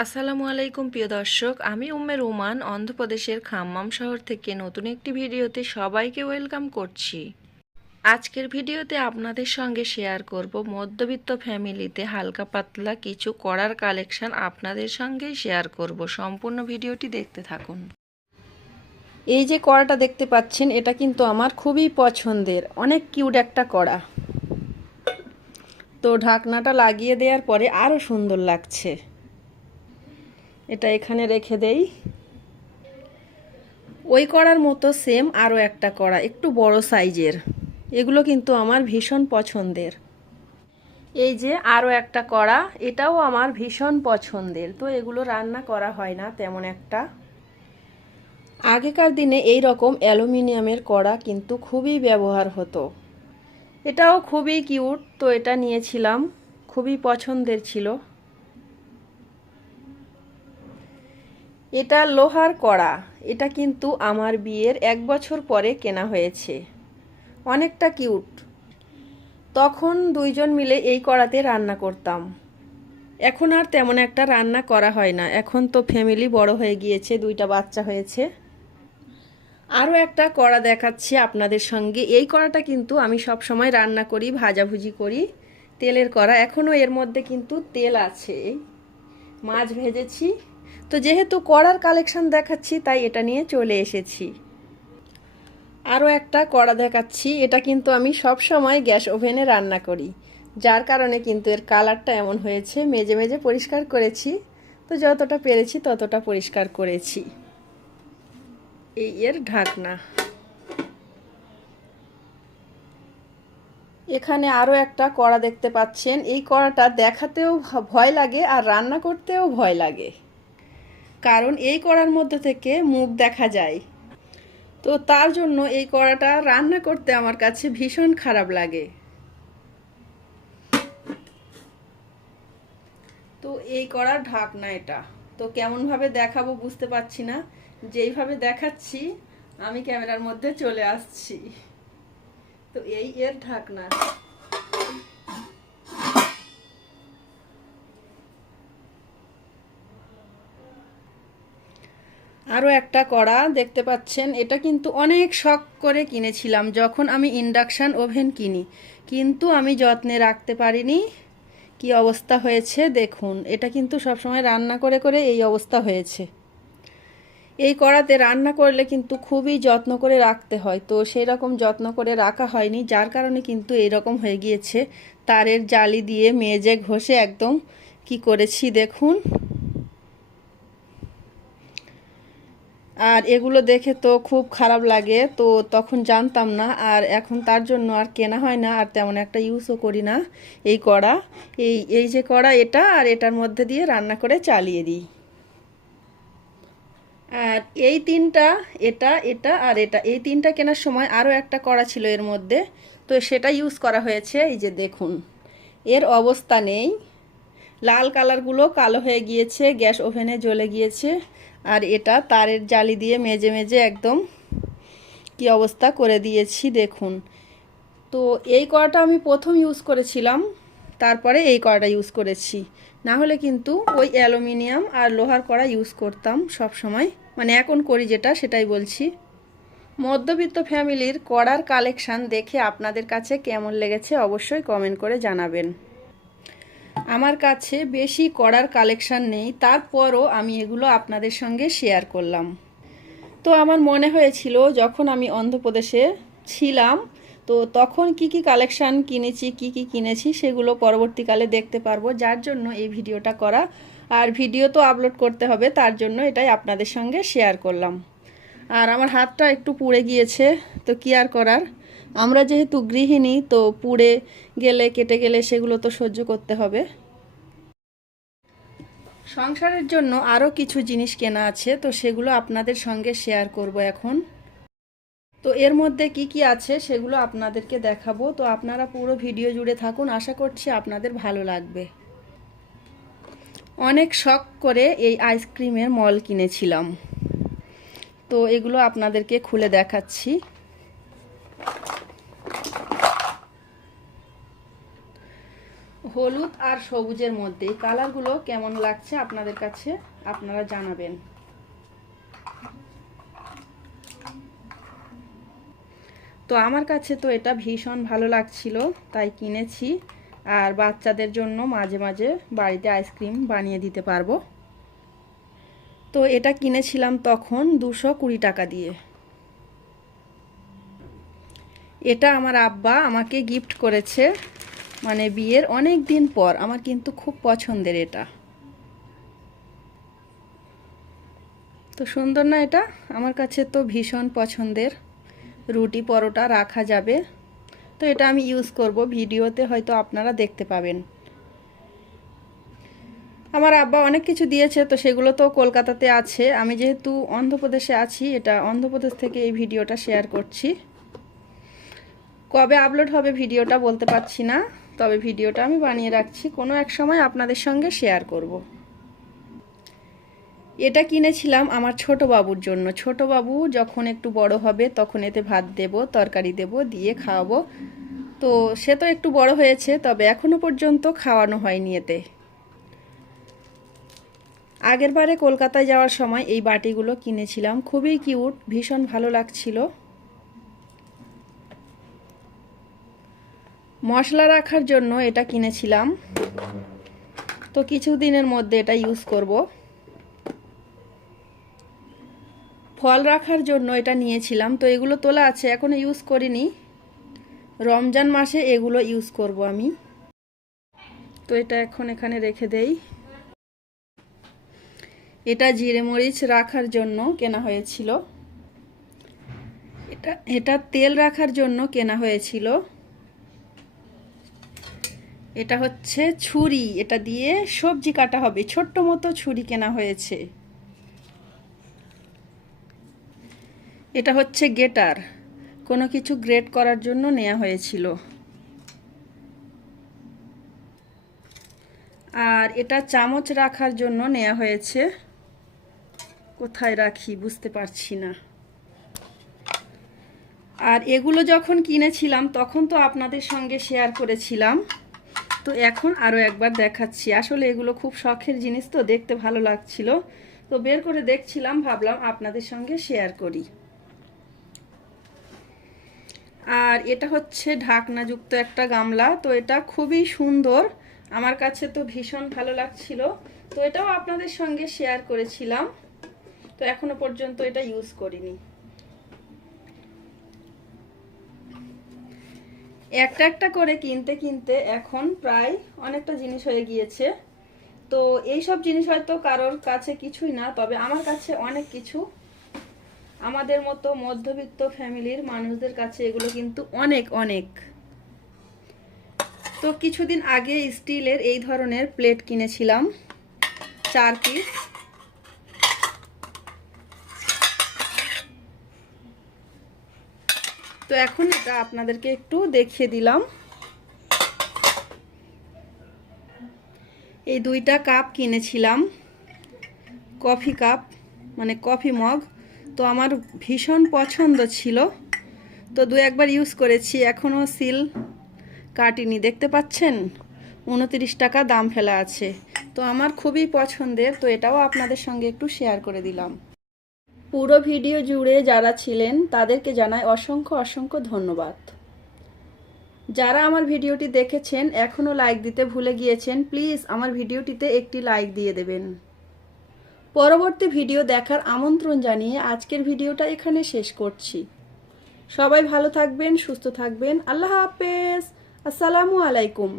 আসসালামু আলাইকুম, প্রিয় দর্শক। আমি উম্মের রোমান, অন্ধ্রপ্রদেশের খাম্মাম শহর থেকে নতুন একটি ভিডিওতে সবাইকে ওয়েলকাম করছি। আজকের ভিডিওতে আপনাদের সঙ্গে শেয়ার করব মধ্যবিত্ত ফ্যামিলিতে হালকা পাতলা কিছু করার কালেকশন আপনাদের সঙ্গেই শেয়ার করব। সম্পূর্ণ ভিডিওটি দেখতে থাকুন। এই যে কড়াটা দেখতে পাচ্ছেন, এটা কিন্তু আমার খুবই পছন্দের। অনেক কিউট একটা কড়া। তো ঢাকনাটা লাগিয়ে দেওয়ার পরে আরও সুন্দর লাগছে। এটা এখানে রেখে দেই। ওই কড়ার মতো সেম আরও একটা কড়া, একটু বড় সাইজের এগুলো কিন্তু আমার ভীষণ পছন্দের। এই যে আরও একটা কড়া, এটাও আমার ভীষণ পছন্দের। তো এগুলো রান্না করা হয় না তেমন একটা। আগেকার দিনে এই রকম অ্যালুমিনিয়ামের কড়া কিন্তু খুবই ব্যবহার হতো। এটাও খুবই কিউট তো এটা নিয়েছিলাম। খুবই পছন্দের ছিল। এটা লোহার কড়া। এটা কিন্তু আমার বিয়ের এক বছর পরে কেনা হয়েছে। অনেকটা কিউট। তখন দুইজন মিলে এই কড়াতে রান্না করতাম। এখন আর তেমন একটা রান্না করা হয় না। এখন তো ফ্যামিলি বড় হয়ে গিয়েছে, দুইটা বাচ্চা হয়েছে। আরও একটা কড়া দেখাচ্ছি আপনাদের সঙ্গে। এই কড়াটা কিন্তু আমি সব সময় রান্না করি, ভাজাভুজি করি। তেলের কড়া। এখনও এর মধ্যে কিন্তু তেল আছে। মাছ ভেজেছি। তো যেহেতু কড়ার কালেকশন দেখাচ্ছি, তাই এটা নিয়ে চলে এসেছি। আরও একটা কড়া দেখাচ্ছি, এটা কিন্তু আমি সব সময় গ্যাস ওভেনে রান্না করি, যার কারণে কিন্তু এর কালারটা এমন হয়েছে, মেজে মেজে পরিষ্কার করেছি। তো যতটা পেরেছি ততটা পরিষ্কার করেছি। এই এর ঢাকনা। এখানে আরও একটা কড়া দেখতে পাচ্ছেন, এই কড়াটা দেখাতেও ভয় লাগে আর রান্না করতেও ভয় লাগে। কারণ এই কড়ার মধ্যে থেকে মুখ দেখা যায়। তো তার জন্য এই কড়াটা রান্না করতে আমার কাছে ভীষণ খারাপ লাগে। তো এই কড়ার ঢাকনা এটা। তো কেমনভাবে দেখাবো বুঝতে পারছি না। যেইভাবে দেখাচ্ছি, আমি ক্যামেরার মধ্যে চলে আসছি। তো এই এর ঢাকনা। আরও একটা কড়া দেখতে পাচ্ছেন। এটা কিন্তু অনেক শখ করে কিনেছিলাম যখন আমি ইন্ডাকশান ওভেন কিনি। কিন্তু আমি যত্নে রাখতে পারিনি। কি অবস্থা হয়েছে দেখুন। এটা কিন্তু সবসময় রান্না করে করে এই অবস্থা হয়েছে। এই কড়াতে রান্না করলে কিন্তু খুবই যত্ন করে রাখতে হয়। তো সেই রকম যত্ন করে রাখা হয়নি। যার কারণে কিন্তু এই রকম হয়ে গিয়েছে। তারের জালি দিয়ে মেজে ঘষে একদম কি করেছি দেখুন। আর এগুলো দেখে তো খুব খারাপ লাগে, তো তখন জানতাম না। আর এখন তার জন্য আর কেনা হয় না, আর তেমন একটা ইউজও করি না এই কড়া। এই এই যে কড়া এটা আর এটার মধ্যে দিয়ে রান্না করে চালিয়ে দিই। আর এই তিনটা, এটা এটা আর এটা, এই তিনটা কেনার সময় আরও একটা কড়া ছিল এর মধ্যে। তো সেটা ইউজ করা হয়েছে, এই যে দেখুন। এর অবস্থা নেই। লাল কালারগুলো কালো হয়ে গিয়েছে, গ্যাস ওভেনে জ্বলে গিয়েছে। আর এটা তারের জালি দিয়ে মেজে মেজে একদম কি অবস্থা করে দিয়েছি দেখুন। তো এই কড়াটা আমি প্রথম ইউজ করেছিলাম, তারপরে এই কড়াটা ইউজ করেছি। না হলে কিন্তু ওই অ্যালুমিনিয়াম আর লোহার কড়া ইউজ করতাম সব সময় মানে এখন করি যেটা, সেটাই বলছি। মধ্যবিত্ত ফ্যামিলির কড়ার কালেকশান দেখে আপনাদের কাছে কেমন লেগেছে অবশ্যই কমেন্ট করে জানাবেন। আমার কাছে বেশি কড়ার কালেকশান নেই, তারপরও আমি এগুলো আপনাদের সঙ্গে শেয়ার করলাম। তো আমার মনে হয়েছিল, যখন আমি অন্ধ্রপ্রদেশে ছিলাম, তো তখন কি কি কালেকশান কিনেছি, কি কি কিনেছি, সেগুলো পরবর্তীকালে দেখতে পারব। যার জন্য এই ভিডিওটা করা, আর ভিডিও তো আপলোড করতে হবে, তার জন্য এটাই আপনাদের সঙ্গে শেয়ার করলাম। আর আমার হাতটা একটু পুড়ে গিয়েছে, তো কি আর করার? আমরা যেহেতু গৃহিণী, তো পুড়ে গেলে, কেটে গেলে সেগুলো তো সহ্য করতে হবে। সংসারের জন্য আরও কিছু জিনিস কেনা আছে, তো সেগুলো আপনাদের সঙ্গে শেয়ার করব এখন। তো এর মধ্যে কি কি আছে সেগুলো আপনাদেরকে দেখাবো। তো আপনারা পুরো ভিডিও জুড়ে থাকুন, আশা করছি আপনাদের ভালো লাগবে। অনেক শখ করে এই আইসক্রিমের মল কিনেছিলাম। তো এগুলো আপনাদেরকে খুলে দেখাচ্ছি। হলুদ আর সবুজের মধ্যে কালারগুলো কেমন লাগছে আপনাদের কাছে আপনারা জানাবেন। তো আমার কাছে তো এটা ভীষণ ভালো লাগছিল, তাই কিনেছি। আর বাচ্চাদের জন্য মাঝে মাঝে বাড়িতে আইসক্রিম বানিয়ে দিতে পারব। তো এটা কিনেছিলাম তখন দুশো কুড়ি টাকা দিয়ে। এটা আমার আব্বা আমাকে গিফট করেছে মানে বিয়ের অনেক দিন পর, আমার কিন্তু খুব পছন্দের এটা। তো সুন্দর না এটা? আমার কাছে তো ভীষণ পছন্দের। রুটি পরোটা রাখা যাবে। তো এটা আমি ইউজ করব, ভিডিওতে হয়তো আপনারা দেখতে পাবেন। আমার আব্বা অনেক কিছু দিয়েছে, তো সেগুলো তো কলকাতাতে আছে। আমি যেহেতু অন্ধ্রপ্রদেশে আছি, এটা অন্ধ্রপ্রদেশ থেকে এই ভিডিওটা শেয়ার করছি। কবে আপলোড হবে ভিডিওটা বলতে পারছি না, তবে ভিডিওটা আমি বানিয়ে রাখছি। কোনো এক সময় আপনাদের সঙ্গে শেয়ার করব। এটা কিনেছিলাম আমার ছোট বাবুর জন্য। ছোট বাবু যখন একটু বড় হবে, তখন এতে ভাত দেব, তরকারি দেব, দিয়ে খাওয়াবো। তো সে তো একটু বড় হয়েছে, তবে এখনও পর্যন্ত খাওয়ানো হয়নি এতে। আগের বারে কলকাতায় যাওয়ার সময় এই বাটিগুলো কিনেছিলাম। খুবই কিউট, ভীষণ ভালো লাগছিল। মশলা রাখার জন্য এটা কিনেছিলাম। তো কিছুদিনের মধ্যে এটা ইউজ করব। ফল রাখার জন্য এটা নিয়েছিলাম। তো এগুলো তোলা আছে, এখনও ইউজ করিনি। রমজান মাসে এগুলো ইউজ করব আমি। তো এটা এখন এখানে রেখে দেই। এটা জিরে মরিচ রাখার জন্য কেনা হয়েছিল। এটা এটা তেল রাখার জন্য কেনা হয়েছিল। এটা হচ্ছে ছুরি, এটা দিয়ে সবজি কাটা হবে। ছোট্ট মতো ছুরি কেনা হয়েছে। এটা হচ্ছে গেটার কোনো কিছু গ্রেট করার জন্য নেওয়া হয়েছিল। আর এটা চামচ রাখার জন্য নেওয়া হয়েছে। কোথায় রাখি বুঝতে পারছি না। আর এগুলো যখন কিনেছিলাম, তখন তো আপনাদের সঙ্গে শেয়ার করেছিলাম। তো এখন আরও একবার দেখাচ্ছি। আসলে এগুলো খুব শখের জিনিস তো, দেখতে ভালো লাগছিল। তো বের করে দেখছিলাম, ভাবলাম আপনাদের সঙ্গে শেয়ার করি। আর এটা হচ্ছে ঢাকনাযুক্ত একটা গামলা। তো এটা খুবই সুন্দর। আমার কাছে তো ভীষণ ভালো লাগছিল। তো এটাও আপনাদের সঙ্গে শেয়ার করেছিলাম। তো এখনও পর্যন্ত এটা ইউজ করিনি। একটা একটা করে কিনতে কিনতে এখন প্রায় অনেকটা জিনিস হয়ে গিয়েছে। তো এই সব জিনিস হয়তো কারোর কাছে কিছুই না, তবে আমার কাছে অনেক কিছু। আমাদের মতো মধ্যবিত্ত ফ্যামিলির মানুষদের কাছে এগুলো কিন্তু অনেক অনেক। তো কিছুদিন আগে স্টিলের এই ধরনের প্লেট কিনেছিলাম, চার পিস তো এখন এটা আপনাদেরকে একটু দেখিয়ে দিলাম। এই দুইটা কাপ কিনেছিলাম, কফি কাপ মানে কফি মগ। তো আমার ভীষণ পছন্দ ছিল। তো দু একবার ইউজ করেছি এখনও সিল কাটিনি। দেখতে পাচ্ছেন? উনতিরিশ টাকা দাম ফেলা আছে। তো আমার খুবই পছন্দের, তো এটাও আপনাদের সঙ্গে একটু শেয়ার করে দিলাম। পুরো ভিডিও জুড়ে যারা ছিলেন, তাদেরকে জানাই অসংখ্য অসংখ্য ধন্যবাদ। যারা আমার ভিডিওটি দেখেছেন এখনও লাইক দিতে ভুলে গিয়েছেন, প্লিজ আমার ভিডিওটিতে একটি লাইক দিয়ে দেবেন। পরবর্তী ভিডিও দেখার আমন্ত্রণ জানিয়ে আজকের ভিডিওটা এখানে শেষ করছি। সবাই ভালো থাকবেন, সুস্থ থাকবেন। আল্লাহ হাফেজ। আসসালামু আলাইকুম।